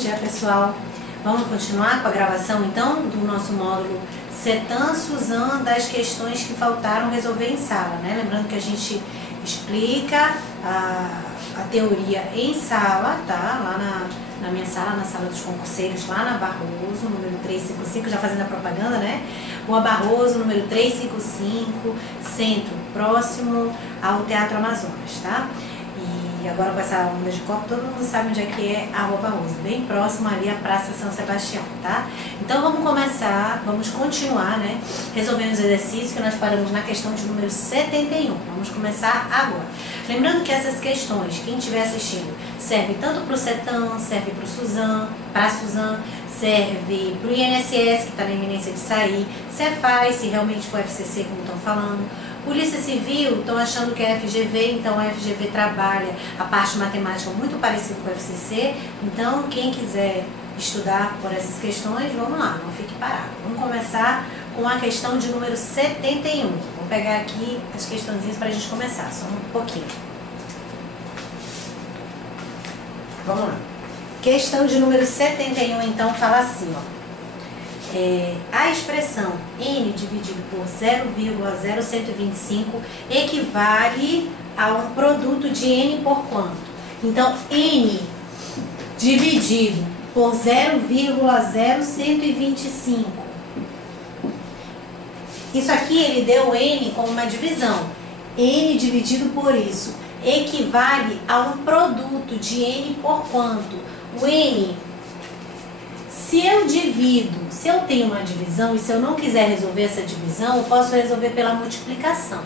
dia, pessoal. Vamos continuar com a gravação, então, do nosso módulo Cetan Suzan, das questões que faltaram resolver em sala, né? Lembrando que a gente explica a teoria em sala, tá? Lá na minha sala, na sala dos concurseiros, lá na Barroso, número 355, já fazendo a propaganda, né? Rua Barroso, número 355, centro, próximo ao Teatro Amazonas, tá? E agora com essa onda de copo, todo mundo sabe onde é que é a Rua Barroso, bem próximo ali à Praça São Sebastião, tá? Então vamos começar, vamos continuar, né? Resolvendo os exercícios que nós paramos na questão de número 71. Vamos começar agora. Lembrando que essas questões, quem estiver assistindo, serve tanto para o Cetan, serve para o Suzan, serve para o INSS, que está na iminência de sair, Cefaz, se realmente for FCC, como estão falando. Polícia Civil, estão achando que é FGV, então a FGV trabalha a parte matemática muito parecida com a FCC. Então, quem quiser estudar por essas questões, vamos lá, não fique parado. Vamos começar com a questão de número 71. Vou pegar aqui as questõezinhas para a gente começar, só um pouquinho. Vamos lá. Questão de número 71, então, fala assim, ó. A expressão n dividido por 0,0125 equivale a um produto de n por quanto? Então, n dividido por 0,0125. Isso aqui ele deu n como uma divisão. N dividido por isso equivale a um produto de n por quanto? O n, se eu tenho uma divisão e se eu não quiser resolver essa divisão, eu posso resolver pela multiplicação.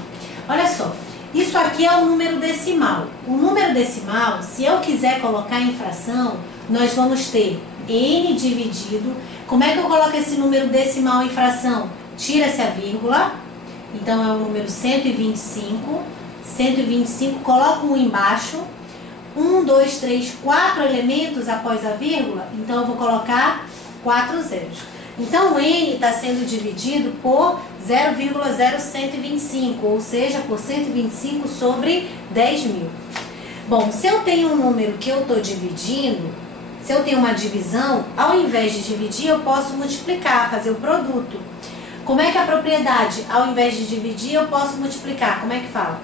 Olha só, isso aqui é o número decimal. O número decimal, se eu quiser colocar em fração, nós vamos ter n dividido. Como é que eu coloco esse número decimal em fração? Tira-se a vírgula, então é o número 125. 125, coloco um embaixo. 1, 2, 3, 4 elementos após a vírgula, então eu vou colocar 4 zeros. Então o n está sendo dividido por 0,0125, ou seja, por 125 sobre 10.000. Bom, se eu tenho um número que eu estou dividindo, se eu tenho uma divisão, ao invés de dividir, eu posso multiplicar, fazer o produto. Como é que é a propriedade? Ao invés de dividir, eu posso multiplicar. Como é que fala?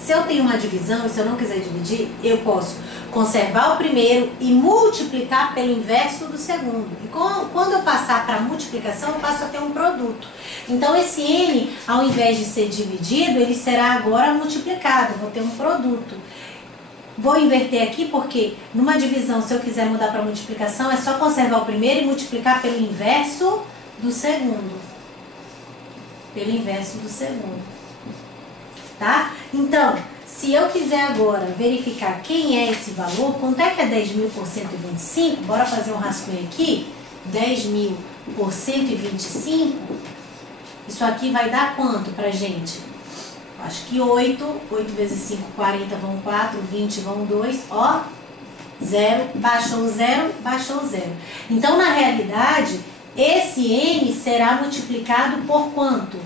Se eu tenho uma divisão e se eu não quiser dividir, eu posso conservar o primeiro e multiplicar pelo inverso do segundo. E quando eu passar para a multiplicação, eu passo a ter um produto. Então esse n, ao invés de ser dividido, ele será agora multiplicado. Eu vou ter um produto. Vou inverter aqui porque numa divisão, se eu quiser mudar para multiplicação, é só conservar o primeiro e multiplicar pelo inverso do segundo. Pelo inverso do segundo. Tá? Então, se eu quiser agora verificar quem é esse valor, quanto é que é 10.000 por 125? Bora fazer um rascunho aqui. 10.000 por 125. Isso aqui vai dar quanto pra gente? Acho que 8. 8 vezes 5, 40 vão 4. 20 vão 2. Ó, 0. Baixou o 0, baixou o 0. Então, na realidade, esse n será multiplicado por quanto?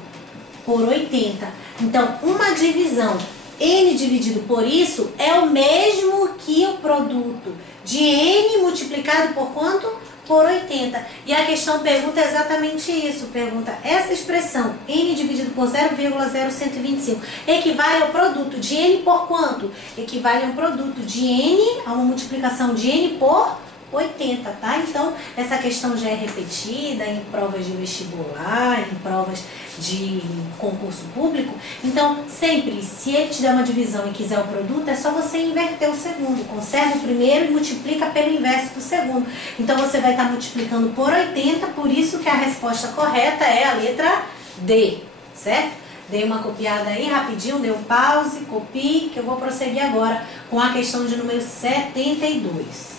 Por 80. Então, uma divisão, n dividido por isso, é o mesmo que o produto de n multiplicado por quanto? Por 80. E a questão pergunta exatamente isso. Pergunta, essa expressão, n dividido por 0,0125, equivale ao produto de n por quanto? Equivale a um produto de n, a uma multiplicação de n por 80, tá? Então, essa questão já é repetida em provas de vestibular, em provas de concurso público. Então, sempre, se ele te der uma divisão e quiser o produto, é só você inverter o segundo. Conserva o primeiro e multiplica pelo inverso do segundo. Então, você vai estar multiplicando por 80, por isso que a resposta correta é a letra D, certo? Dei uma copiada aí rapidinho, deu pause, copie, que eu vou prosseguir agora com a questão de número 72.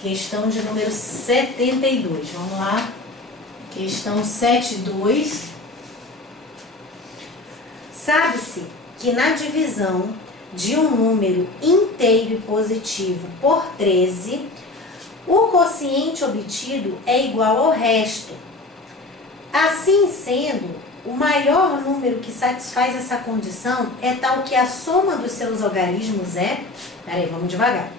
Questão de número 72, vamos lá. Questão 72. Sabe-se que na divisão de um número inteiro e positivo por 13, o quociente obtido é igual ao resto. Assim sendo, o maior número que satisfaz essa condição é tal que a soma dos seus algarismos é... Peraí, vamos devagar.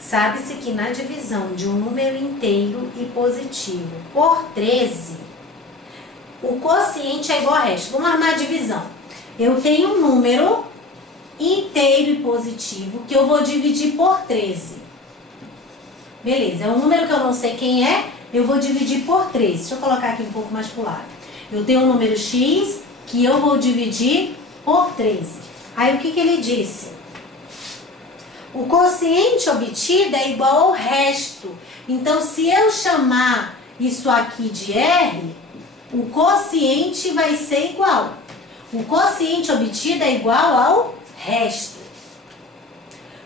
Sabe-se que na divisão de um número inteiro e positivo por 13, o quociente é igual ao resto. Vamos armar a divisão. Eu tenho um número inteiro e positivo que eu vou dividir por 13. Beleza, é um número que eu não sei quem é, eu vou dividir por 13. Deixa eu colocar aqui um pouco mais pro lado. Eu tenho um número x que eu vou dividir por 13. Aí o que ele disse? O quociente obtido é igual ao resto. Então, se eu chamar isso aqui de R, o quociente vai ser igual. O quociente obtido é igual ao resto.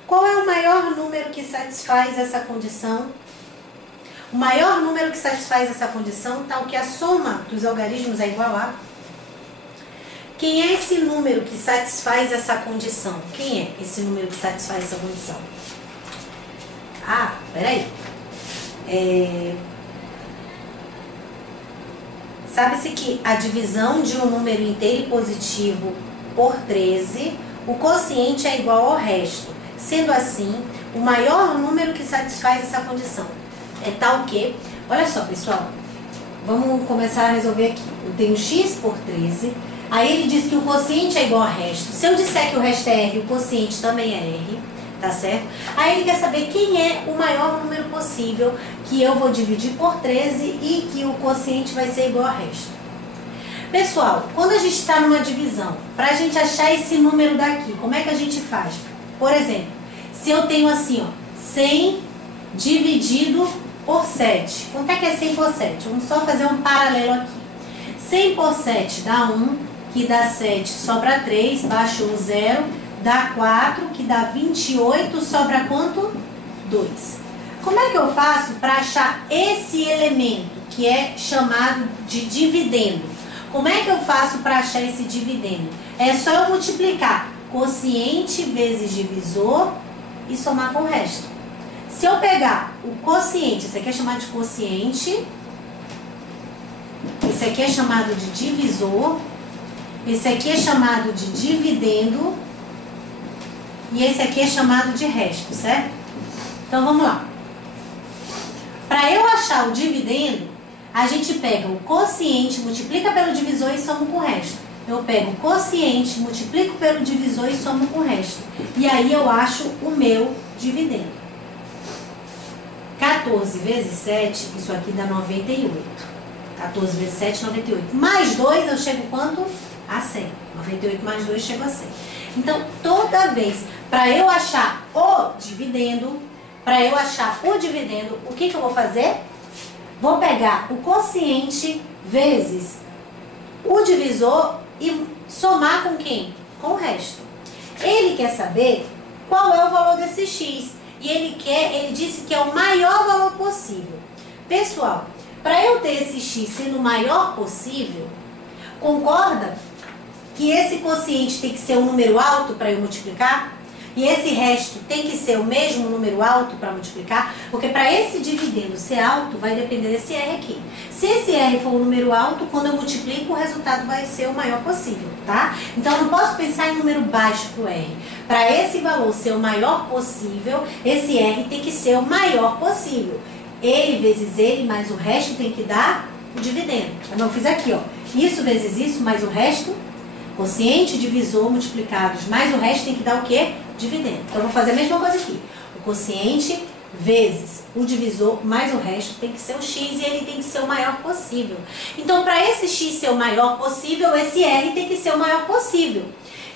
Qual é o maior número que satisfaz essa condição? O maior número que satisfaz essa condição, tal que a soma dos algarismos é igual a... Quem é esse número que satisfaz essa condição? Quem é esse número que satisfaz essa condição? Ah, peraí. Sabe-se que a divisão de um número inteiro e positivo por 13, o quociente é igual ao resto. Sendo assim, o maior número que satisfaz essa condição é tal que... Olha só, pessoal. Vamos começar a resolver aqui. Eu tenho x por 13... Aí ele diz que o quociente é igual a resto. Se eu disser que o resto é R, o quociente também é R, tá certo? Aí ele quer saber quem é o maior número possível que eu vou dividir por 13 e que o quociente vai ser igual a resto. Pessoal, quando a gente está numa divisão, para a gente achar esse número daqui, como é que a gente faz? Por exemplo, se eu tenho assim, ó, 100 dividido por 7. Quanto é que é 100 por 7? Vamos só fazer um paralelo aqui. 100 por 7 dá 1. Que dá 7, sobra 3, baixa o 0, dá 4, que dá 28, sobra quanto? 2. Como é que eu faço para achar esse elemento, que é chamado de dividendo? Como é que eu faço para achar esse dividendo? É só eu multiplicar quociente vezes divisor e somar com o resto. Se eu pegar o quociente, isso aqui é chamado de quociente, esse aqui é chamado de divisor, esse aqui é chamado de dividendo e esse aqui é chamado de resto, certo? Então, vamos lá. Para eu achar o dividendo, a gente pega o quociente, multiplica pelo divisor e soma com o resto. Eu pego o quociente, multiplico pelo divisor e somo com o resto. E aí eu acho o meu dividendo. 14 vezes 7, isso aqui dá 98. 14 vezes 7, 98. Mais 2, eu chego quanto? A 100. 98 mais 2 chega a 100. Então, toda vez, para eu achar o dividendo, o que eu vou fazer? Vou pegar o quociente vezes o divisor e somar com quem? Com o resto. Ele quer saber qual é o valor desse x. E ele disse que é o maior valor possível. Pessoal, para eu ter esse x sendo o maior possível, concorda que esse quociente tem que ser um número alto para eu multiplicar? E esse resto tem que ser o mesmo número alto para multiplicar? Porque para esse dividendo ser alto, vai depender desse R aqui. Se esse R for um número alto, quando eu multiplico, o resultado vai ser o maior possível, tá? Então, eu não posso pensar em número baixo para o R. Para esse valor ser o maior possível, esse R tem que ser o maior possível. Ele vezes ele, mais o resto tem que dar o dividendo. Como eu fiz aqui, ó. Isso vezes isso, mais o resto, quociente, divisor, multiplicados, mais o resto tem que dar o quê? Dividendo. Então, eu vou fazer a mesma coisa aqui. O quociente vezes o divisor mais o resto tem que ser o x e ele tem que ser o maior possível. Então, para esse x ser o maior possível, esse R tem que ser o maior possível.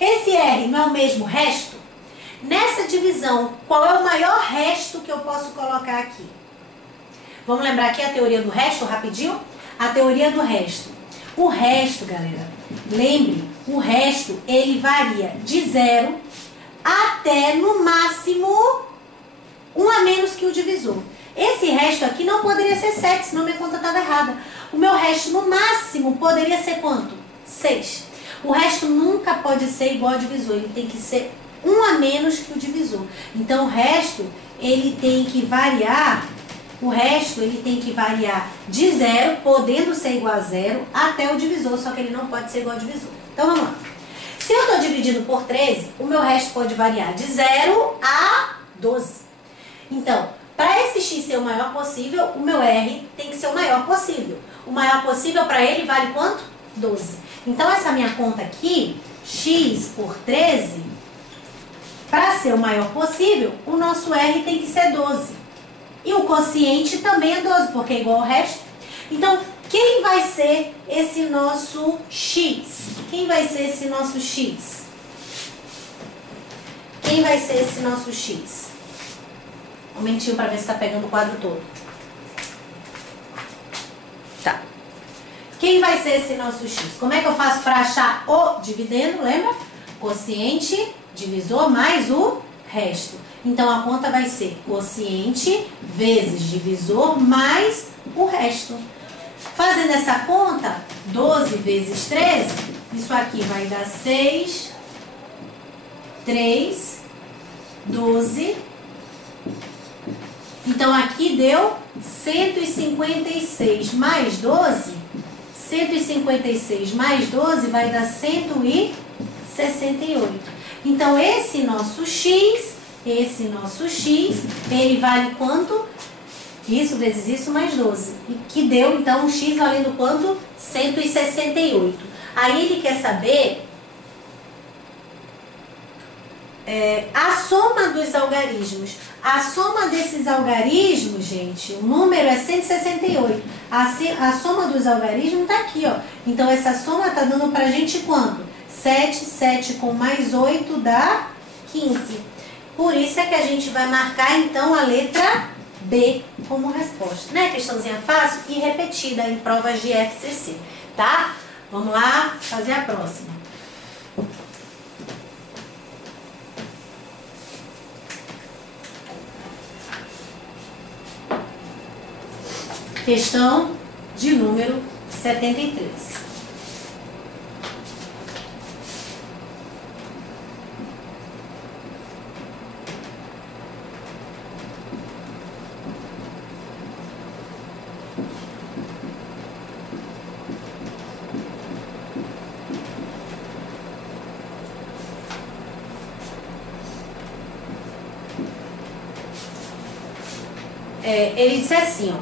Esse R não é o mesmo resto? Nessa divisão, qual é o maior resto que eu posso colocar aqui? Vamos lembrar aqui a teoria do resto, rapidinho? A teoria do resto. O resto, galera, lembre, o resto, ele varia de 0 até, no máximo, 1 a menos que o divisor. Esse resto aqui não poderia ser 7, senão minha conta estava errada. O meu resto, no máximo, poderia ser quanto? 6. O resto nunca pode ser igual ao divisor, ele tem que ser 1 a menos que o divisor. Então, o resto, ele tem que variar O resto, ele tem que variar de 0, podendo ser igual a 0, até o divisor, só que ele não pode ser igual ao divisor. Então, vamos lá. Se eu estou dividindo por 13, o meu resto pode variar de 0 a 12. Então, para esse x ser o maior possível, o meu r tem que ser o maior possível. O maior possível para ele vale quanto? 12. Então, essa minha conta aqui, x por 13, para ser o maior possível, o nosso r tem que ser 12. E o quociente também é 12, porque é igual ao resto. Então, quem vai ser esse nosso x? Quem vai ser esse nosso x? Quem vai ser esse nosso x? Um momentinho para ver se está pegando o quadro todo. Tá. Quem vai ser esse nosso x? Como é que eu faço para achar o dividendo? Lembra? Quociente, divisor, mais o resto. Então, a conta vai ser quociente vezes divisor mais o resto. Fazendo essa conta, 12 vezes 13, isso aqui vai dar 6, 3, 12. Então, aqui deu 156 mais 12. 156 mais 12 vai dar 168. Então, esse nosso x, ele vale quanto? Isso vezes isso mais 12. E que deu, então, um x valendo quanto? 168. Aí ele quer saber a soma dos algarismos. A soma desses algarismos, gente, o número é 168. A soma dos algarismos tá aqui, ó. Então, essa soma tá dando pra gente quanto? 7 com mais 8 dá 15. Por isso é que a gente vai marcar, então, a letra B como resposta. Né? Questãozinha fácil e repetida em provas de FCC, tá? Vamos lá fazer a próxima. Questão de número 73. Ele disse assim, ó,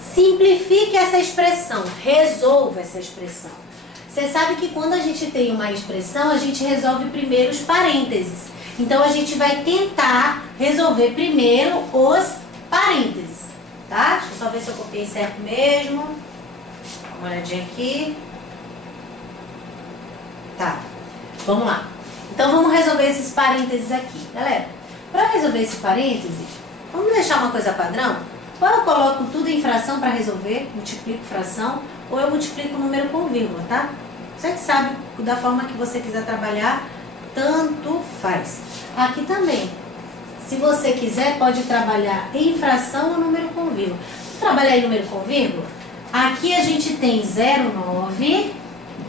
simplifique essa expressão, resolva essa expressão. Você sabe que quando a gente tem uma expressão, a gente resolve primeiro os parênteses. Então, a gente vai tentar resolver primeiro os parênteses, tá? Deixa eu só ver se eu copiei certo mesmo. Dá uma olhadinha aqui. Tá, vamos lá. Então, vamos resolver esses parênteses aqui. Galera, para resolver esse parêntese, vamos deixar uma coisa padrão? Ou eu coloco tudo em fração para resolver, multiplico fração, ou eu multiplico o número com vírgula, tá? Você que sabe, da forma que você quiser trabalhar, tanto faz. Aqui também, se você quiser, pode trabalhar em fração ou número com vírgula. Vamos trabalhar em número com vírgula? Aqui a gente tem 0,9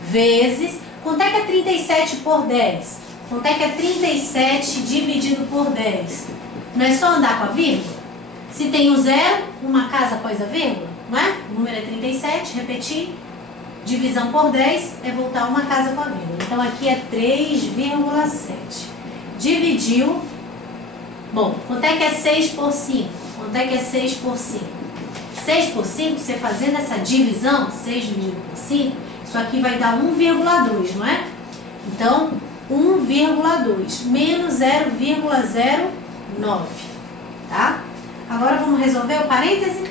vezes... Quanto é que é 37 por 10? Quanto é que é 37 dividido por 10? Não é só andar com a vírgula? Se tem o zero, uma casa após a vírgula, não é? O número é 37, repetir. Divisão por 10 é voltar uma casa com a vírgula. Então, aqui é 3,7. Dividiu. Bom, quanto é que é 6 por 5? Quanto é que é 6 por 5? 6 por 5, você fazendo essa divisão, 6 dividido por 5, isso aqui vai dar 1,2, não é? Então, 1,2 menos 0,09, tá? Agora vamos resolver o parêntese.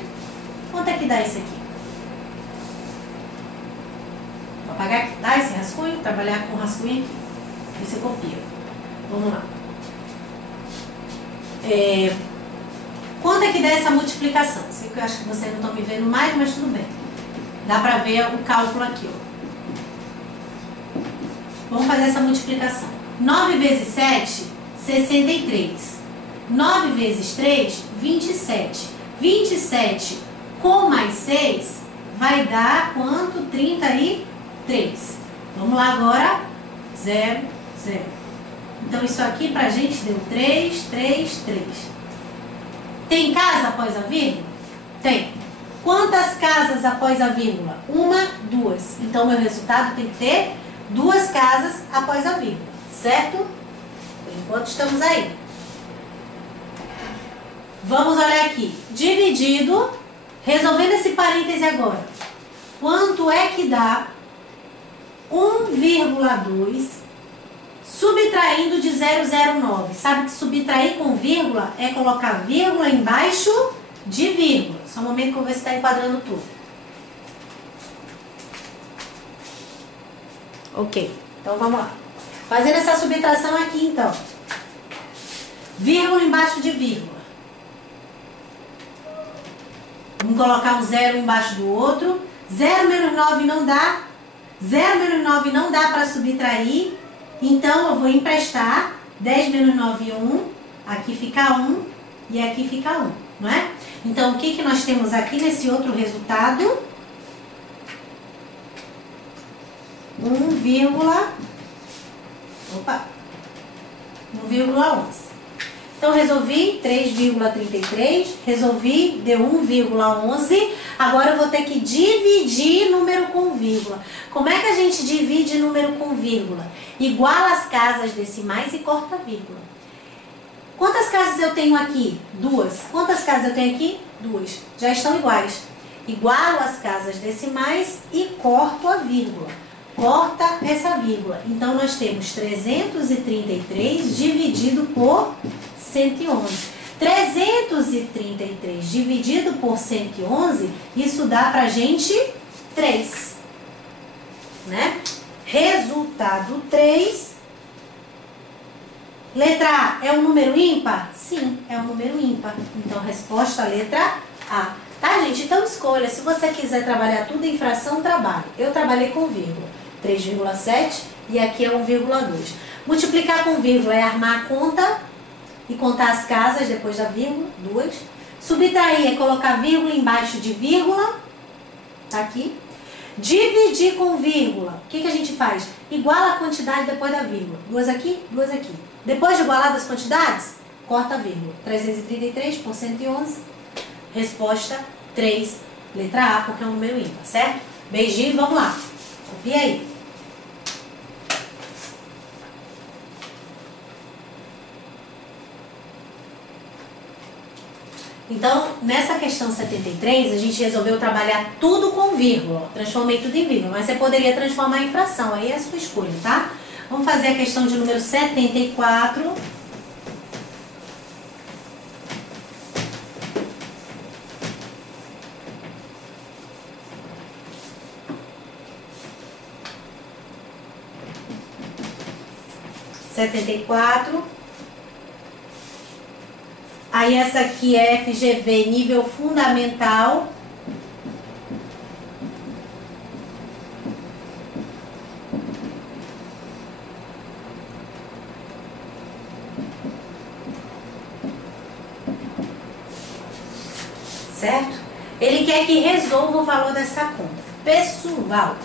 Quanto é que dá isso aqui? Vou apagar aqui, tá? Esse rascunho, trabalhar com o rascunho aqui. Aí você copia. Vamos lá. Quanto é que dá essa multiplicação? Sei que eu acho que vocês não estão me vendo mais, mas tudo bem. Dá pra ver o cálculo aqui, ó. Vamos fazer essa multiplicação. 9 vezes 7, 63. 9 vezes 3, 27. 27 com mais 6 vai dar quanto? 33. Vamos lá agora. 0, 0. Então, isso aqui pra gente deu 3, 3, 3. Tem casa após a vírgula? Tem. Quantas casas após a vírgula? Uma, duas. Então, meu resultado tem que ter duas casas após a vírgula, certo? Por enquanto, estamos aí. Vamos olhar aqui. Dividido, resolvendo esse parêntese agora. Quanto é que dá 1,2 subtraindo de 0,09? Sabe que subtrair com vírgula é colocar vírgula embaixo de vírgula. Só um momento que eu vou ver se está enquadrando tudo. Ok, então vamos lá. Fazendo essa subtração aqui, então. Vírgula embaixo de vírgula. Vamos colocar um zero embaixo do outro. 0 menos 9 não dá. 0 menos 9 não dá para subtrair. Então, eu vou emprestar. 10 menos 9, 1. Aqui fica 1 e aqui fica 1, não é? Então, o que que nós temos aqui nesse outro resultado? 1,11. Então, resolvi 3,33, resolvi, deu 1,11. Agora, eu vou ter que dividir número com vírgula. Como é que a gente divide número com vírgula? Iguala as casas decimais e corta a vírgula. Quantas casas eu tenho aqui? Duas. Quantas casas eu tenho aqui? Duas. Já estão iguais. Igualo as casas decimais e corto a vírgula. Corta essa vírgula. Então, nós temos 333 dividido por 111. 333 dividido por 111, isso dá pra gente 3. Né? Resultado 3. Letra A é um número ímpar? Sim, é um número ímpar. Então, resposta letra A. Tá, gente? Então, escolha. Se você quiser trabalhar tudo em fração, trabalhe. Eu trabalhei com vírgula. 3,7 e aqui é 1,2. Multiplicar com vírgula é armar a conta e contar as casas depois da vírgula, 2. Subtrair é colocar vírgula embaixo de vírgula, tá aqui. Dividir com vírgula, o que que a gente faz? Iguala a quantidade depois da vírgula. 2 aqui, 2 aqui. Depois de igualar as quantidades, corta a vírgula. 333 por 111, resposta 3, letra A, porque é um número ímpar, certo? Beijinho, vamos lá. Copia aí. Então, nessa questão 73, a gente resolveu trabalhar tudo com vírgula. Transformei tudo em vírgula, mas você poderia transformar em fração, aí é a sua escolha, tá? Vamos fazer a questão de número 74. Aí essa aqui é FGV nível fundamental. Certo? Ele quer que resolva o valor dessa conta. Pessoal,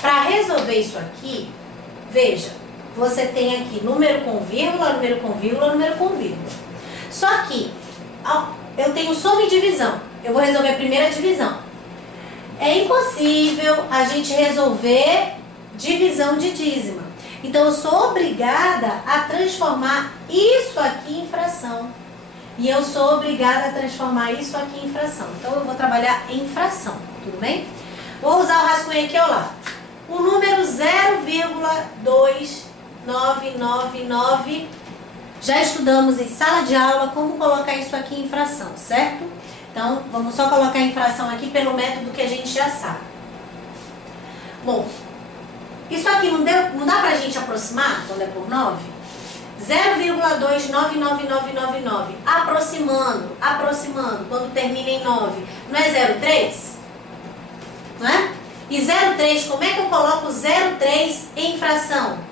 para resolver isso aqui, veja, você tem aqui número com vírgula, número com vírgula, número com vírgula. Só que eu tenho soma e divisão. Eu vou resolver a primeira divisão. É impossível a gente resolver divisão de dízima. Então, eu sou obrigada a transformar isso aqui em fração. E eu sou obrigada a transformar isso aqui em fração. Então, eu vou trabalhar em fração. Tudo bem? Vou usar o rascunho aqui ao lado. O número 0,2999... Já estudamos em sala de aula como colocar isso aqui em fração, certo? Então, vamos só colocar em fração aqui pelo método que a gente já sabe. Bom, isso aqui não dá pra gente aproximar quando é por 9? 0,299999. Aproximando, quando termina em 9. Não é 0,3? Não é? E 0,3, como é que eu coloco 0,3 em fração?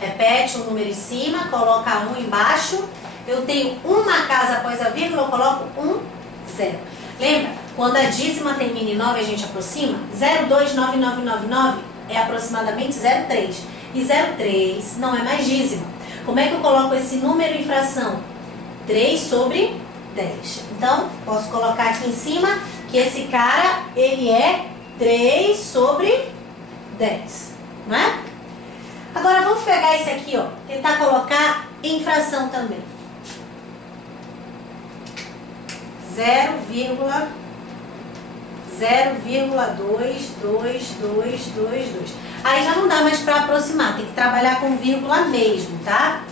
Repete o número em cima, coloca 1 embaixo. Eu tenho uma casa após a vírgula, eu coloco 1, 0. Lembra? Quando a dízima termina em 9, a gente aproxima. 0,29999 é aproximadamente 0,3. E 0,3 não é mais dízima. Como é que eu coloco esse número em fração? 3 sobre 10. Então, posso colocar aqui em cima que esse cara, ele é 3 sobre 10, não é? Agora, vamos pegar esse aqui, ó, tentar colocar em fração também. 0,22222. Aí já não dá mais para aproximar, tem que trabalhar com vírgula mesmo, tá?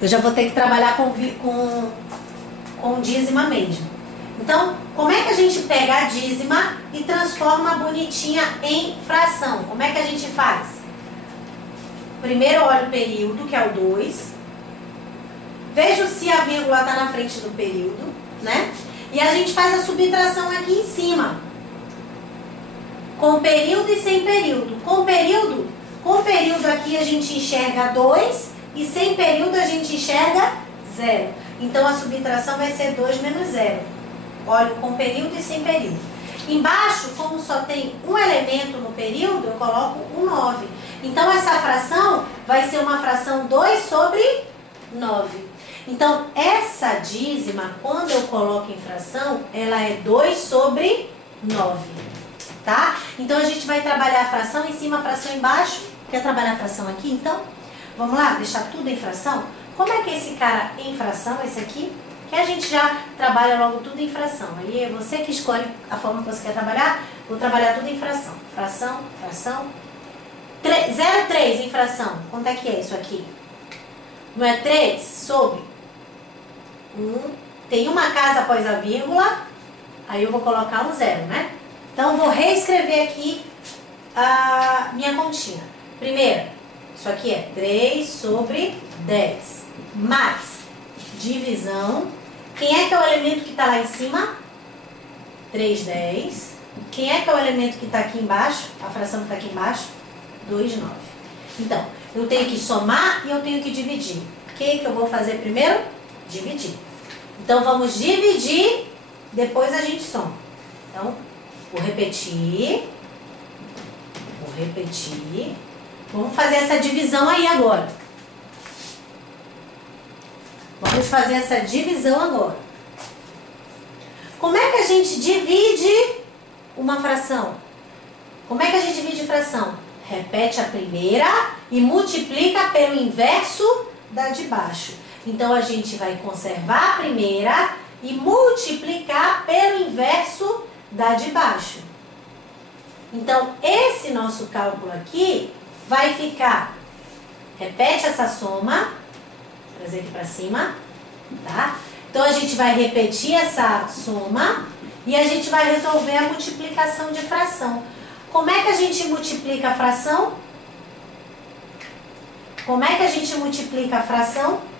Eu já vou ter que trabalhar com dízima mesmo. Então, como é que a gente pega a dízima e transforma bonitinha em fração? Como é que a gente faz? Primeiro eu olho o período, que é o 2. Vejo se a vírgula está na frente do período, né? E a gente faz a subtração aqui em cima. Com período e sem período. Com período aqui a gente enxerga 2 e sem período a gente enxerga 0. Então a subtração vai ser 2 menos 0. Olho com período e sem período. Embaixo, como só tem um elemento no período, eu coloco um 9. Então essa fração vai ser uma fração 2 sobre 9. Então, essa dízima, quando eu coloco em fração, ela é 2 sobre 9, tá? Então, a gente vai trabalhar a fração em cima, a fração embaixo. Quer trabalhar a fração aqui, então? Vamos lá, deixar tudo em fração? Como é que é esse cara em fração, esse aqui? Que a gente já trabalha logo tudo em fração. Aí é você que escolhe a forma que você quer trabalhar. Vou trabalhar tudo em fração. Fração, fração. 0,3 em fração. Quanto é que é isso aqui? Não é 3 sobre 1, tem uma casa após a vírgula, aí eu vou colocar um 0, né? Então, eu vou reescrever aqui a minha continha. Primeiro, isso aqui é 3 sobre 10, mais divisão. Quem é que é o elemento que está lá em cima? 3, 10. Quem é que é o elemento que está aqui embaixo? A fração que está aqui embaixo? 2, 9. Então, eu tenho que somar e eu tenho que dividir. O que eu vou fazer primeiro? Dividir. Então, vamos dividir, depois a gente soma. Então, vou repetir. Vamos fazer essa divisão aí agora. Vamos fazer essa divisão agora. Como é que a gente divide uma fração? Como é que a gente divide fração? Repete a primeira e multiplica pelo inverso da de baixo. Então, a gente vai conservar a primeira e multiplicar pelo inverso da de baixo. Então, esse nosso cálculo aqui vai ficar... Repete essa soma. Vou trazer aqui para cima, tá? Então, a gente vai repetir essa soma e a gente vai resolver a multiplicação de fração. Como é que a gente multiplica a fração? Como é que a gente multiplica a fração?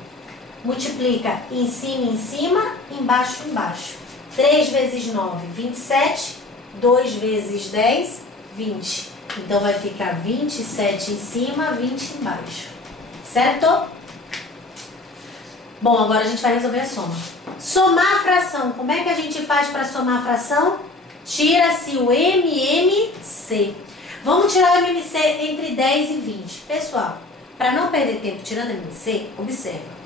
Multiplica em cima, embaixo, embaixo. 3 vezes 9, 27. 2 vezes 10, 20. Então, vai ficar 27 em cima, 20 embaixo. Certo? Bom, agora a gente vai resolver a soma. Somar a fração. Como é que a gente faz para somar a fração? Tira-se o MMC. Vamos tirar o MMC entre 10 e 20. Pessoal, para não perder tempo tirando o MMC, observa.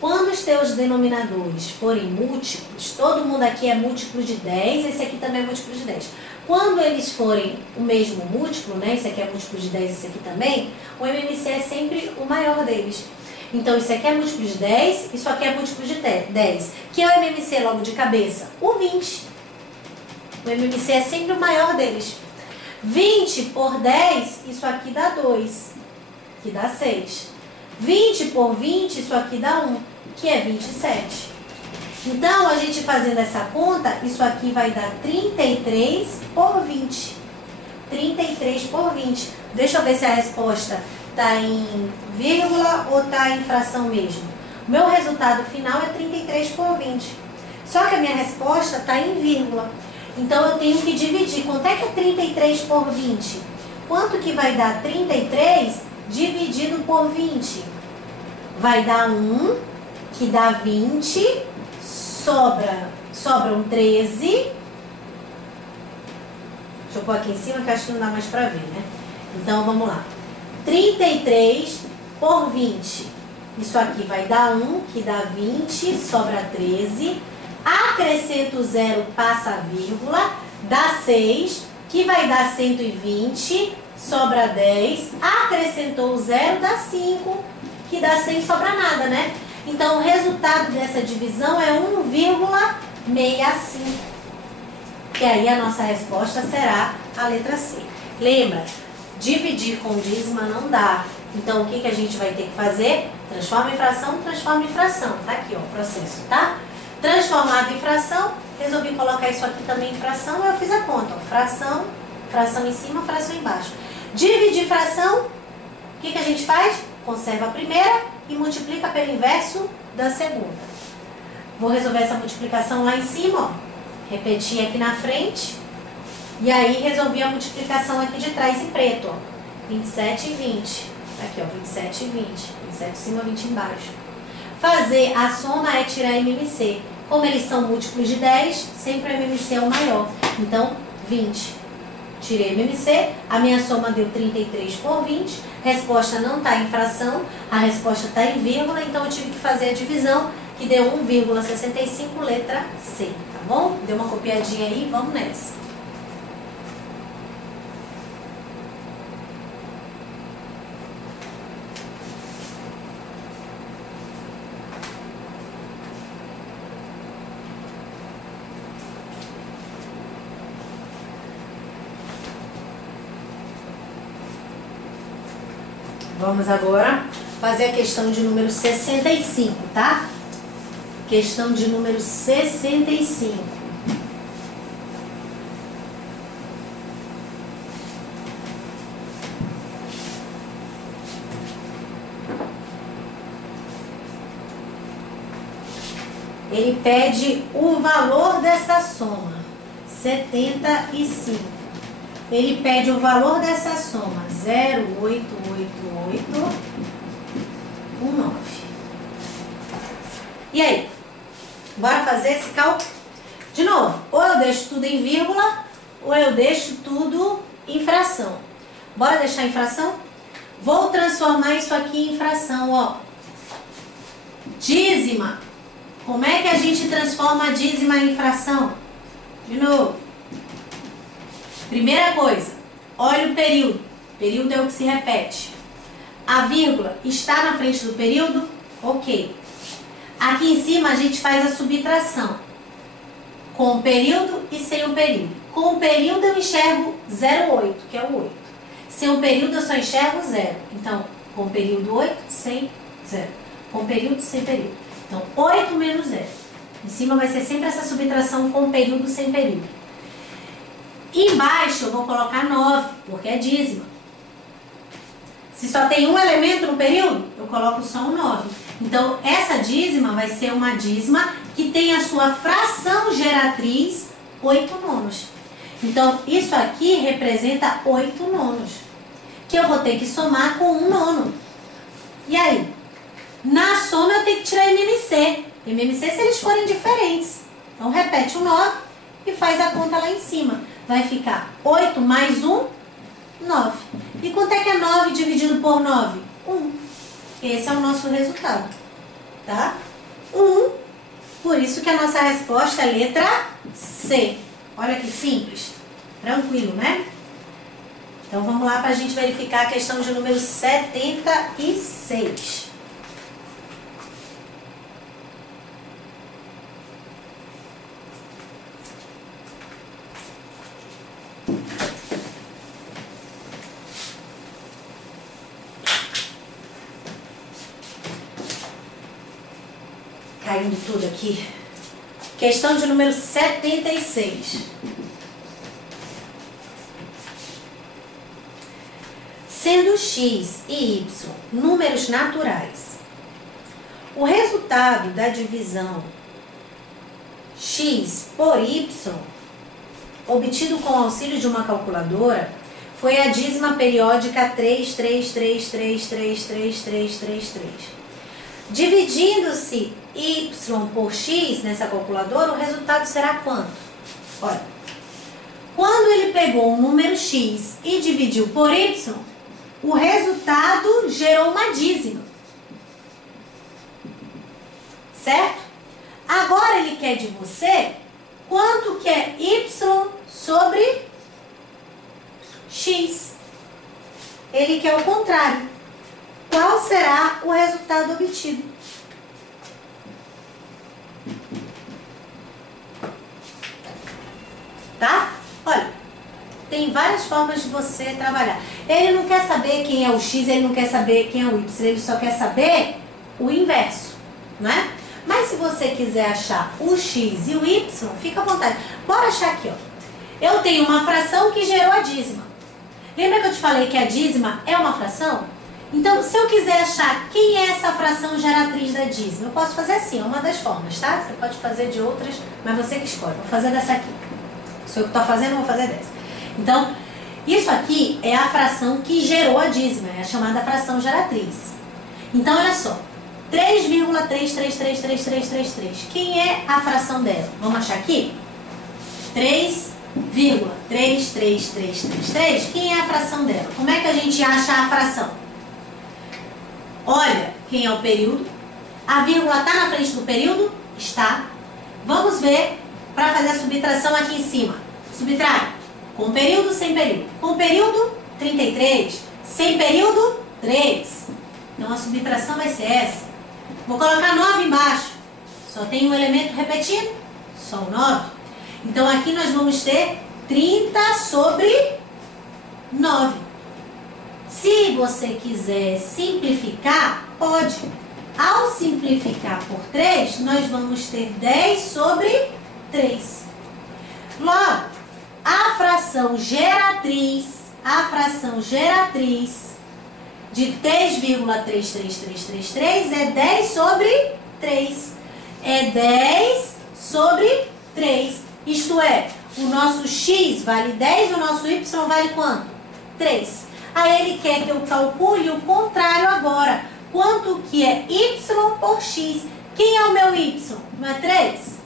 Quando os teus denominadores forem múltiplos, todo mundo aqui é múltiplo de 10, esse aqui também é múltiplo de 10. Quando eles forem o mesmo múltiplo, né, esse aqui é múltiplo de 10, esse aqui também, o MMC é sempre o maior deles. Então, isso aqui é múltiplo de 10, isso aqui é múltiplo de 10. Que é o MMC logo de cabeça? O 20. O MMC é sempre o maior deles. 20 por 10, isso aqui dá 2, que dá 6. 20 por 20, isso aqui dá 1, que é 27. Então, a gente fazendo essa conta, isso aqui vai dar 33 por 20. 33 por 20. Deixa eu ver se a resposta está em vírgula ou está em fração mesmo. O meu resultado final é 33 por 20. Só que a minha resposta está em vírgula. Então, eu tenho que dividir. Quanto é que é 33 por 20? Quanto que vai dar 33 dividido por 20? Vai dar 1, que dá 20, sobram 13. Deixa eu pôr aqui em cima, que acho que não dá mais pra ver, né? Então, vamos lá. 33 por 20. Isso aqui vai dar 1, que dá 20, sobra 13. Acrescento o 0, passa a vírgula, dá 6, que vai dar 120, sobra 10. Acrescentou o 0, dá 5, que dá 100, sobra nada, né? Então, o resultado dessa divisão é 1,65. E aí, a nossa resposta será a letra C. Lembra, dividir com dízima não dá. Então, o que a gente vai ter que fazer? Transforma em fração, transforma em fração. Tá aqui, ó, o processo, tá? Transformado em fração, resolvi colocar isso aqui também em fração, eu fiz a conta, ó. Fração, fração em cima, fração embaixo. Dividir fração, o que a gente faz? Conserva a primeira e multiplica pelo inverso da segunda. Vou resolver essa multiplicação lá em cima, ó. Repetir aqui na frente. E aí, resolvi a multiplicação aqui de trás em preto, ó. 27 e 20. Aqui, ó, 27 e 20. 27 em cima, 20 embaixo. Fazer a soma é tirar MMC. Como eles são múltiplos de 10, sempre o MMC é o maior. Então, 20. Tirei MMC, a minha soma deu 33 por 20. Resposta não está em fração, a resposta está em vírgula, então eu tive que fazer a divisão, que deu 1,65, letra C, tá bom? Deu uma copiadinha aí, vamos nessa. Vamos agora fazer a questão de número 65, tá? Questão de número 65. Ele pede o valor dessa soma, 75. Ele pede o valor dessa soma, 0,88819. E aí? Bora fazer esse cálculo? De novo, ou eu deixo tudo em vírgula, ou eu deixo tudo em fração. Bora deixar em fração? Vou transformar isso aqui em fração, ó. Dízima. Como é que a gente transforma a dízima em fração? De novo. Primeira coisa, olha o período. Período é o que se repete. A vírgula está na frente do período? Ok. Aqui em cima a gente faz a subtração. Com o período e sem o período. Com o período eu enxergo 0,8, que é o 8. Sem o período eu só enxergo 0. Então, com o período 8, sem 0. Com o período, sem período. Então, 8 menos 0. Em cima vai ser sempre essa subtração com período, sem período. Embaixo eu vou colocar 9, porque é dízima. Se só tem um elemento no período, eu coloco só um 9. Então, essa dízima vai ser uma dízima que tem a sua fração geratriz 8 nonos. Então, isso aqui representa 8 nonos, que eu vou ter que somar com 1 nono. E aí? Na soma eu tenho que tirar MMC. MMC se eles forem diferentes. Então, repete o 9 e faz a conta lá em cima. Vai ficar 8 mais 1, 9. E quanto é que é 9 dividido por 9? 1. Esse é o nosso resultado. Tá? 1. Por isso que a nossa resposta é letra C. Olha que simples. Tranquilo, né? Então vamos lá para a gente verificar a questão de número 76. Caindo tudo aqui. Questão de número 76. Sendo x e y números naturais, o resultado da divisão x por y, obtido com o auxílio de uma calculadora, foi a dízima periódica 333333333. Dividindo-se y por x nessa calculadora, o resultado será quanto? Olha, quando ele pegou o número x e dividiu por y, O resultado gerou uma dízima. Certo? Agora ele quer de você quanto que é y sobre x. Ele quer o contrário. Qual será o resultado obtido? Tá? Olha, tem várias formas de você trabalhar. Ele não quer saber quem é o x, ele não quer saber quem é o y, ele só quer saber o inverso, né? Mas se você quiser achar o x e o y, fica à vontade. Bora achar aqui, ó. Eu tenho uma fração que gerou a dízima. Lembra que eu te falei que a dízima é uma fração? Então, se eu quiser achar quem é essa fração geratriz da dízima, eu posso fazer assim, é uma das formas, tá? Você pode fazer de outras, mas você que escolhe. Vou fazer dessa aqui. Se eu estou fazendo, eu vou fazer dessa. Então, isso aqui é a fração que gerou a dízima, é a chamada fração geratriz. Então, olha só. 3,333333. Quem é a fração dela? Vamos achar aqui? 3,33333. Quem é a fração dela? Como é que a gente acha a fração? Olha quem é o período. A vírgula está na frente do período? Está. Vamos ver para fazer a subtração aqui em cima. Subtrai. Com período, sem período. Com período, 33. Sem período, 3. Então a subtração vai ser essa. Vou colocar 9 embaixo. Só tem um elemento repetido? Só o 9. Então aqui nós vamos ter 30 sobre 9. Se você quiser simplificar, pode. Ao simplificar por 3, nós vamos ter 10 sobre 3. Logo, a fração geratriz de 3,33333 é 10 sobre 3. É 10 sobre 3. Isto é, o nosso x vale 10, o nosso y vale quanto? 3. Aí ele quer que eu calcule o contrário agora. Quanto que é y por x? Quem é o meu y? Não é 3?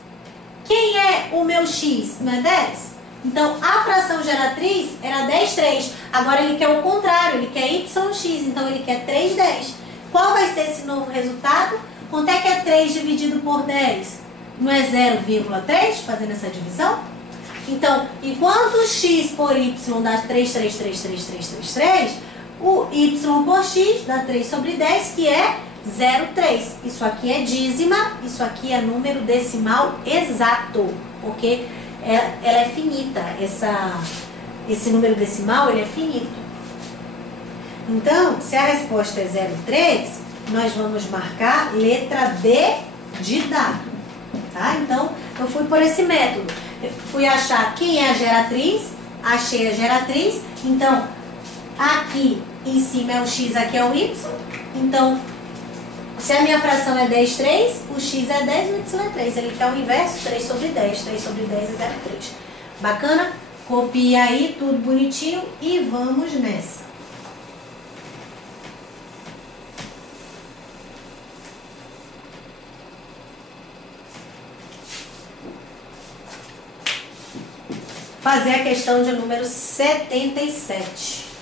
Quem é o meu x? Não é 10? Então, a fração geratriz era 10, 3. Agora ele quer o contrário, ele quer yx. Então, ele quer 3, 10. Qual vai ser esse novo resultado? Quanto é que é 3 dividido por 10? Não é 0,3? Fazendo essa divisão? Então, enquanto x por y dá 3, 3, 3, 3, 3, 3, 3, o y por x dá 3 sobre 10, que é 0,3. Isso aqui é dízima, isso aqui é número decimal exato, porque ela é finita, esse número decimal ele é finito. Então, se a resposta é 0,3, nós vamos marcar letra B de dado, tá? Então, eu fui por esse método. Eu fui achar quem é a geratriz, achei a geratriz, então, aqui em cima é o x, aqui é o y, então, se a minha fração é 10, 3, o x é 10 e o y é 3. Ele quer o inverso, 3 sobre 10. 3 sobre 10 é 0,3. Bacana? Copia aí, tudo bonitinho e vamos nessa. Fazer a questão de número 77.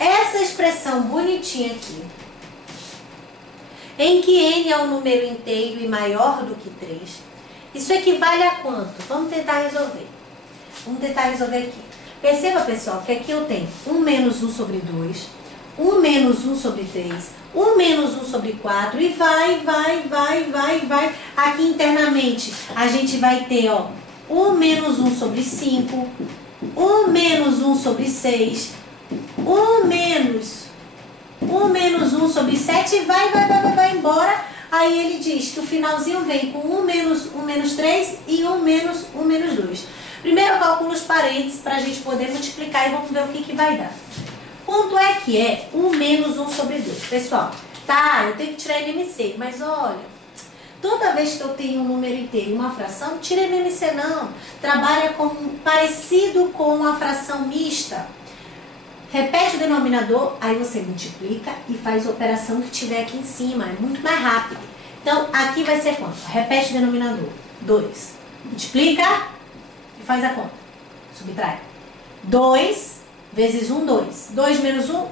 Essa expressão bonitinha aqui, em que n é um número inteiro e maior do que 3, isso equivale a quanto? Vamos tentar resolver. Vamos tentar resolver aqui. Perceba, pessoal, que aqui eu tenho 1 menos 1 sobre 2, 1 menos 1 sobre 3, 1 menos 1 sobre 4 e vai. Aqui internamente a gente vai ter, ó, 1 menos 1 sobre 5, 1 menos 1 sobre 6, 1 menos 1 sobre 7 e vai embora. Aí ele diz que o finalzinho vem com 1 menos 3 e 1 menos 2. Primeiro eu calculo os parênteses para a gente poder multiplicar e vamos ver o que vai dar. Quanto é que é 1 menos 1 sobre 2? Pessoal, tá, eu tenho que tirar MMC, mas olha, toda vez que eu tenho um número inteiro e uma fração, tira MMC não. Trabalha parecido com a fração mista. Repete o denominador, aí você multiplica e faz a operação que tiver aqui em cima. É muito mais rápido. Então, aqui vai ser quanto? Repete o denominador. 2. Multiplica e faz a conta. Subtrai. 2 vezes 1, 2. 2 menos 1, 1.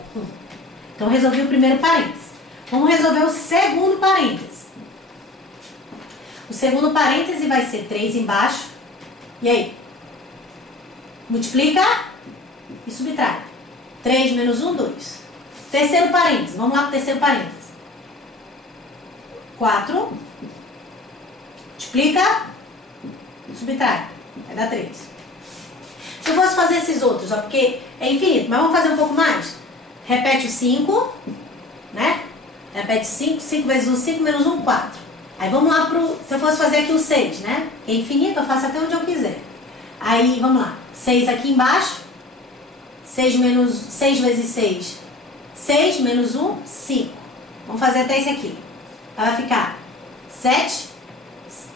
Então, resolvi o primeiro parênteses. Vamos resolver o segundo parênteses. O segundo parêntese vai ser 3 embaixo. E aí? Multiplica e subtrai. 3 menos 1, 2. Terceiro parênteses. Vamos lá para o terceiro parênteses. 4. Multiplica. Subtrai. Vai dar 3. Se eu fosse fazer esses outros, ó, porque é infinito, mas vamos fazer um pouco mais. Repete o 5, né? Repete 5. 5 vezes 1, 5 menos 1, 4. Aí vamos lá pro... Se eu fosse fazer aqui o 6, né? Que é infinito, eu faço até onde eu quiser. Aí, vamos lá. 6 aqui embaixo. 6 vezes 6, 6 menos 1, 5. Vamos fazer até esse aqui. Vai ficar 7.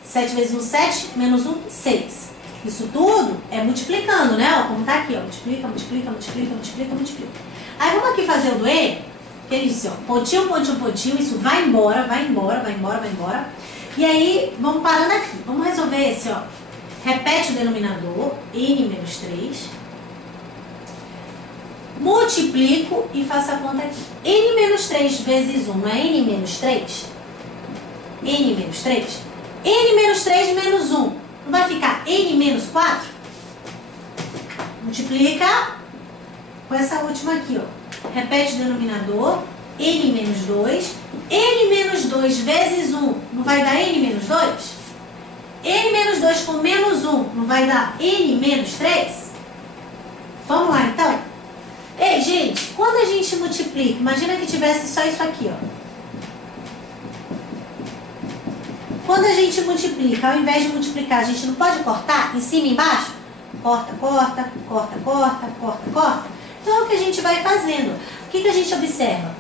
7 vezes 1, 7, menos 1, 6. Isso tudo é multiplicando, né? Ó, como tá aqui, ó. Multiplica, multiplica, multiplica, multiplica, multiplica. Aí vamos aqui fazer o do E, que ele disse, ó, pontinho, pontinho, pontinho, isso vai embora, vai embora, vai embora, vai embora. E aí, vamos parando aqui. Vamos resolver esse, ó. Repete o denominador, n menos 3. Multiplico e faço a conta aqui. N menos 3 vezes 1 não é N menos 3? N menos 3? N menos 3 menos 1. Não vai ficar N menos 4? Multiplica com essa última aqui, ó. Repete o denominador. N menos 2. N menos 2 vezes 1 não vai dar N menos 2? N menos 2 com menos 1 não vai dar N menos 3? Vamos lá, então. Ei, gente, quando a gente multiplica, imagina que tivesse só isso aqui, ó. Quando a gente multiplica, ao invés de multiplicar, a gente não pode cortar em cima e embaixo? Corta, corta, corta, corta, corta, corta. Então, é o que a gente vai fazendo. O que a gente observa?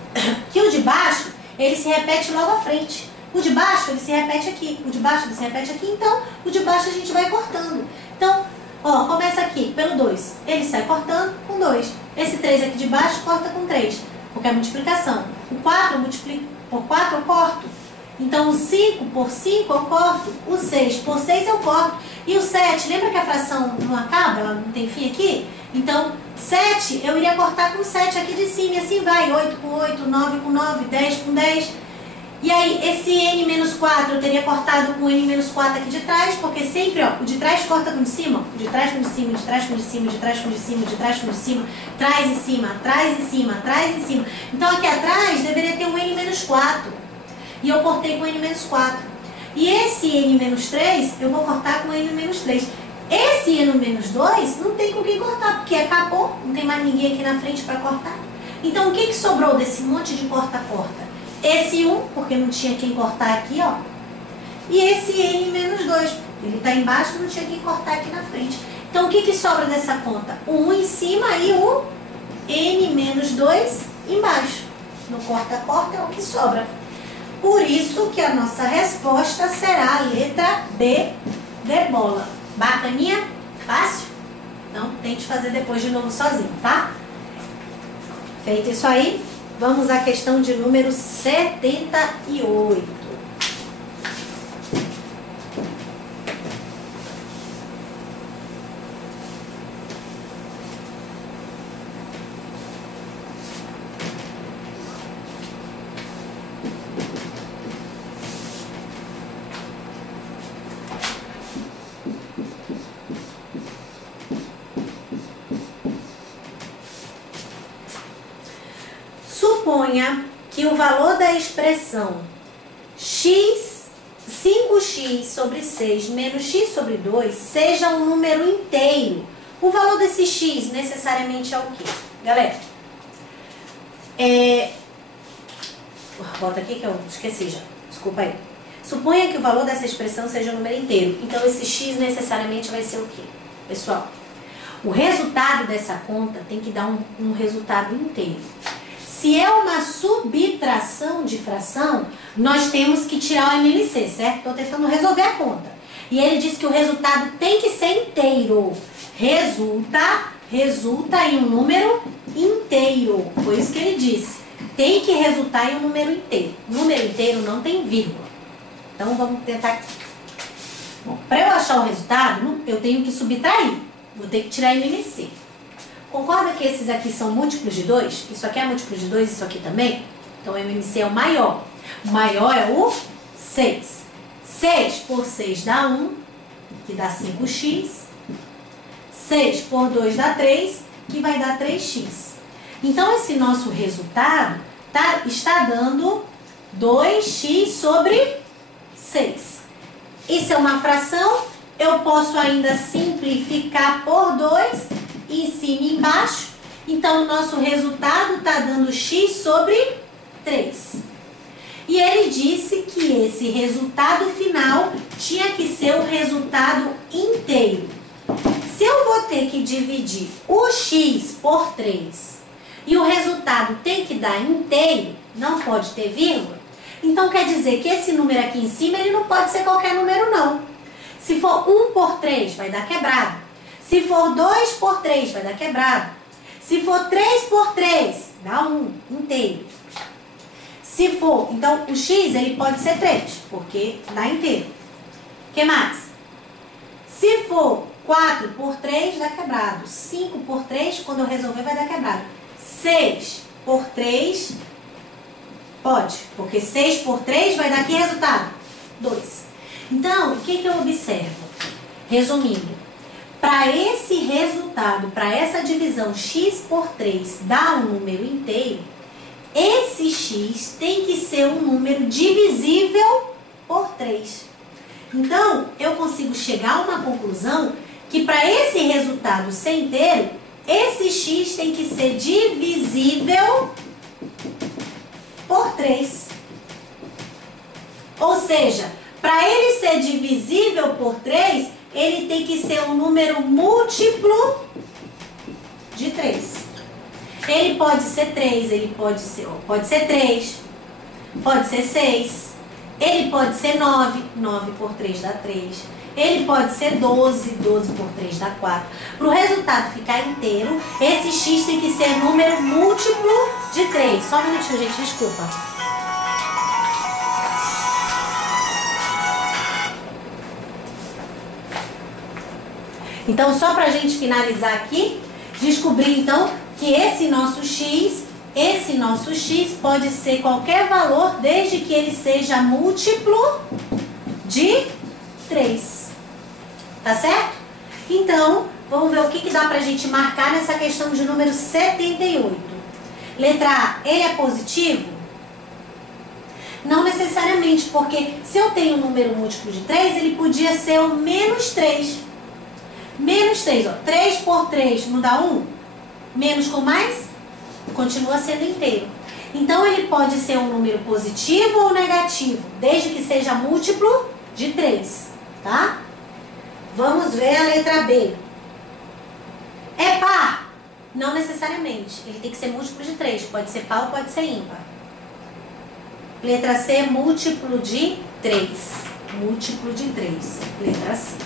Que o de baixo, ele se repete logo à frente. O de baixo, ele se repete aqui. O de baixo, ele se repete aqui. Então, o de baixo a gente vai cortando. Então, ó, começa aqui pelo 2. Ele sai cortando com 2. Esse 3 aqui de baixo corta com 3, porque é multiplicação. O 4 eu multiplico por 4, eu corto. Então, o 5 por 5 eu corto. O 6 por 6 eu corto. E o 7, lembra que a fração não acaba? Ela não tem fim aqui? Então, 7 eu iria cortar com 7 aqui de cima. E assim vai. 8 com 8, 9 com 9, 10 com 10. E aí, esse N menos 4 eu teria cortado com N menos 4 aqui de trás, porque sempre, ó, o de trás corta com o de cima, o de trás com o de cima, o de trás com o de cima, o de trás com o de cima, o de trás com o de cima, trás em cima, trás em cima, trás em cima. Então, aqui atrás deveria ter um N menos 4. E eu cortei com N menos 4. E esse N menos 3, eu vou cortar com N menos 3. Esse N menos 2, não tem com quem cortar, porque acabou, não tem mais ninguém aqui na frente para cortar. Então, o que sobrou desse monte de corta-corta? Esse 1, porque não tinha quem cortar aqui, ó. E esse N menos 2, ele está embaixo, não tinha quem cortar aqui na frente. Então, o que sobra dessa conta? O 1 em cima e o N menos 2 embaixo. No corta-corta é o que sobra. Por isso que a nossa resposta será a letra B de bola. Bacaninha? Fácil? Então, tente fazer depois de novo sozinho, tá? Feito isso aí, vamos à questão de número 78. Suponha que o valor da expressão x, 5x sobre 6 menos x sobre 2 seja um número inteiro. O valor desse x necessariamente é o quê? Galera, bota aqui que eu esqueci já, desculpa aí. Suponha que o valor dessa expressão seja um número inteiro. Então, esse x necessariamente vai ser o quê? Pessoal, o resultado dessa conta tem que dar um resultado inteiro. Se é uma subtração de fração, nós temos que tirar o MMC, certo? Estou tentando resolver a conta. E ele diz que o resultado tem que ser inteiro. Resulta em um número inteiro. Foi isso que ele disse. Tem que resultar em um número inteiro. Número inteiro não tem vírgula. Então, vamos tentar. Bom, para eu achar o resultado, eu tenho que subtrair. Vou ter que tirar MMC. Concorda que esses aqui são múltiplos de 2? Isso aqui é múltiplo de 2, isso aqui também? Então, o MMC é o maior. O maior é o 6. 6 por 6 dá 1, que dá 5x. 6 por 2 dá 3, que vai dar 3x. Então, esse nosso resultado está dando 2x sobre 6. Isso é uma fração, eu posso ainda simplificar por 2, em cima e embaixo. Então, o nosso resultado está dando x sobre 3. E ele disse que esse resultado final tinha que ser o resultado inteiro. Se eu vou ter que dividir o x por 3 e o resultado tem que dar inteiro, não pode ter vírgula, então quer dizer que esse número aqui em cima ele não pode ser qualquer número não. Se for 1 por 3, vai dar quebrado. Se for 2 por 3, vai dar quebrado. Se for 3 por 3, dá 1 inteiro. Se for, então o x ele pode ser 3, porque dá inteiro. O que mais? Se for 4 por 3, dá quebrado. 5 por 3, quando eu resolver, vai dar quebrado. 6 por 3, pode, porque 6 por 3 vai dar que resultado? 2. Então, o que eu observo? Resumindo, para esse resultado, para essa divisão x por 3 dar um número inteiro, esse x tem que ser um número divisível por 3. Então, eu consigo chegar a uma conclusão que para esse resultado ser inteiro, esse x tem que ser divisível por 3. Ou seja, para ele ser divisível por 3, ele tem que ser um número múltiplo de 3. Ele pode ser 3, ele pode ser 3, pode ser 6, ele pode ser 9, 9 por 3 dá 3, ele pode ser 12, 12 por 3 dá 4. Para o resultado ficar inteiro, esse x tem que ser número múltiplo de 3. Só um minutinho, gente, desculpa. Então, só para a gente finalizar aqui, descobrir então que esse nosso x pode ser qualquer valor desde que ele seja múltiplo de 3. Tá certo? Então, vamos ver o que dá pra gente marcar nessa questão de número 78. Letra A, ele é positivo? Não necessariamente, porque se eu tenho um número múltiplo de 3, ele podia ser o menos 3. Menos 3, ó. 3 por 3 não dá 1? Menos com mais? Continua sendo inteiro. Então, ele pode ser um número positivo ou negativo, desde que seja múltiplo de 3, tá? Vamos ver a letra B. É par? Não necessariamente. Ele tem que ser múltiplo de 3. Pode ser par ou pode ser ímpar. Letra C, múltiplo de 3. Múltiplo de 3. Letra C.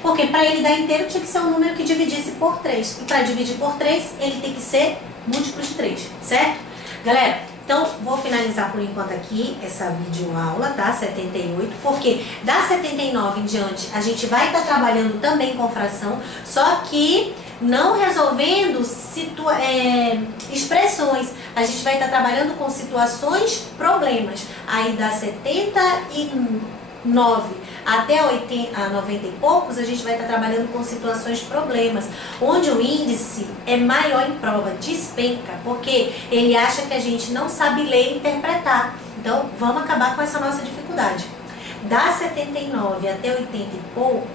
Porque para ele dar inteiro tinha que ser um número que dividisse por 3. E para dividir por 3, ele tem que ser múltiplo de 3, certo? Galera, então vou finalizar por enquanto aqui essa videoaula, tá? 78, porque da 79 em diante a gente vai estar trabalhando também com fração, só que não resolvendo expressões. A gente vai estar trabalhando com situações, problemas. Aí da 79 até 90 e poucos, a gente vai estar trabalhando com situações problemas, onde o índice é maior em prova, despenca, porque ele acha que a gente não sabe ler e interpretar. Então, vamos acabar com essa nossa dificuldade. Da 79 até 80 e pouco,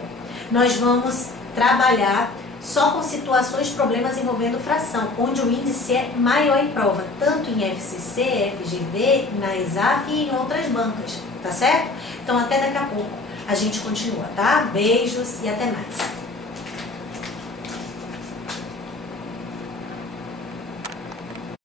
nós vamos trabalhar só com situações, problemas envolvendo fração, onde o índice é maior em prova, tanto em FCC, FGV, na ESAF e em outras bancas, tá certo? Então, até daqui a pouco a gente continua, tá? Beijos e até mais.